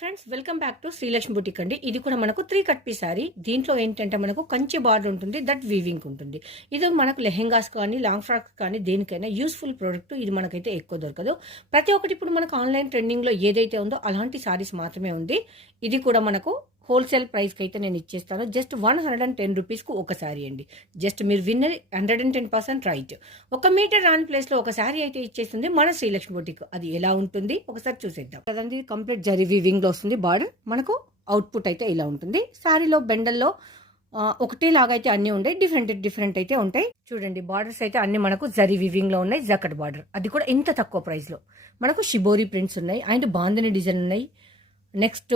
Friends welcome back to Srilakshmi boutique అండి. ఇది కూడా మనకు 3 కట్ పీస్ సారీ. దీంట్లో ఏంటంటే మనకు కంచి బార్డర్ ఉంటుంది, దట్ వీవింగ్ ఉంటుంది. ఇది మనకు లెహెంగాస్ కానీ లాంగ్ ఫ్రాక్స్ కానీ దేనికైనా యూస్ఫుల్ ప్రోడక్ట్. ఇది మనకైతే ఎక్కువ దొరకదు. ప్రతి ఒక్కటి ఇప్పుడు మనకు ఆన్లైన్ ట్రెండింగ్లో ఏదైతే ఉందో అలాంటి సారీస్ మాత్రమే ఉంది. ఇది కూడా మనకు హోల్సేల్ ప్రైస్కి అయితే నేను ఇచ్చేస్తాను. జస్ట్ 110 రూపీస్కు ఒక శారీ అండి. జస్ట్ మీరు విన్నర్ 110% రైట్. 1 మీటర్ రాని ప్లేస్లో ఒక శారీ అయితే ఇచ్చేస్తుంది మన శ్రీలక్ష్మి బుటిక్. అది ఎలా ఉంటుంది ఒకసారి చూసేద్దాం కదండి. కంప్లీట్ జరీ వీవింగ్లో వస్తుంది బార్డర్. మనకు అవుట్పుట్ అయితే ఇలా ఉంటుంది. శారీలో బెండల్లో ఒకటేలాగా అయితే అన్నీ ఉంటాయి, డిఫరెంట్ అయితే ఉంటాయి. చూడండి బార్డర్స్ అయితే అన్ని మనకు జరీ వీవింగ్లో ఉన్నాయి. జకట్ బార్డర్ అది కూడా ఇంత తక్కువ ప్రైస్లో. మనకు షిబోరి ప్రింట్స్ ఉన్నాయి అండ్ బాందని డిజైన్ ఉన్నాయి. నెక్స్ట్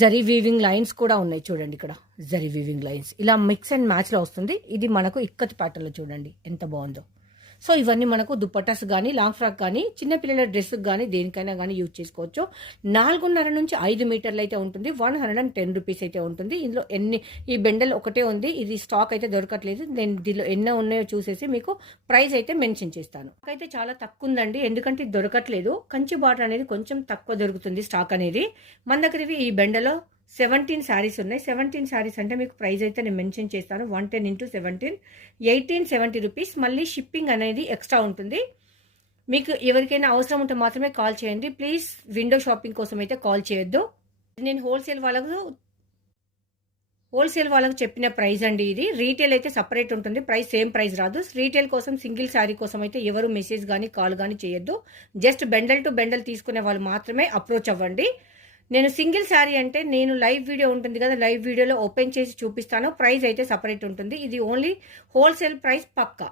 జరీ వీవింగ్ లైన్స్ కూడా ఉన్నాయి. చూడండి ఇక్కడ జరీ వీవింగ్ లైన్స్ ఇలా మిక్స్ అండ్ మ్యాచ్లో వస్తుంది. ఇది మనకు ఇక్కత్ ప్యాటర్న్లో చూడండి ఎంత బాగుందో. సో ఇవన్నీ మనకు దుపట్టాస్ కానీ లాంగ్ ఫ్రాక్ కానీ చిన్నపిల్లల డ్రెస్కి కానీ దేనికైనా కానీ యూజ్ చేసుకోవచ్చు. 4.5 నుంచి 5 మీటర్లు అయితే ఉంటుంది. 110 రూపీస్ అయితే ఉంటుంది. ఇందులో ఈ బెండల్ ఒకటే ఉంది. ఇది స్టాక్ అయితే దొరకట్లేదు. నేను దీనిలో ఎన్నో ఉన్నాయో చూసేసి మీకు ప్రైస్ అయితే మెన్షన్ చేస్తాను. అయితే చాలా తక్కువ ఉందండి, ఎందుకంటే ఇది దొరకట్లేదు. కంచి బార్డర్ అనేది కొంచెం తక్కువ దొరుకుతుంది స్టాక్ అనేది. మన దగ్గర ఈ బెండలో 17 శారీస్ ఉన్నాయి. 17 శారీస్ అంటే మీకు ప్రైస్ అయితే నేను మెన్షన్ చేస్తాను. 110 into 17 1870 రూపీస్. మళ్ళీ షిప్పింగ్ అనేది ఎక్స్ట్రా ఉంటుంది. మీకు ఎవరికైనా అవసరం ఉంటే మాత్రమే కాల్ చేయండి ప్లీజ్. విండో షాపింగ్ కోసం అయితే కాల్ చేయొద్దు. నేను హోల్సేల్ వాళ్ళకు చెప్పిన ప్రైస్ అండి. ఇది రీటైల్ అయితే సపరేట్ ఉంటుంది. ప్రైస్ సేమ్ ప్రైస్ రాదు. రీటైల్ కోసం సింగిల్ శారీ కోసం అయితే ఎవరు మెసేజ్ కానీ కాల్ కానీ చేయొద్దు. జస్ట్ బెండల్ టు బెండల్ తీసుకునే వాళ్ళు మాత్రమే అప్రోచ్ అవ్వండి. నేను సింగిల్ శారీ అంటే నేను లైవ్ వీడియో ఉంటుంది కదా, లైవ్ వీడియోలో ఓపెన్ చేసి చూపిస్తాను. ప్రైస్ అయితే సపరేట్ ఉంటుంది. ఇది ఓన్లీ హోల్సేల్ ప్రైస్ పక్కా.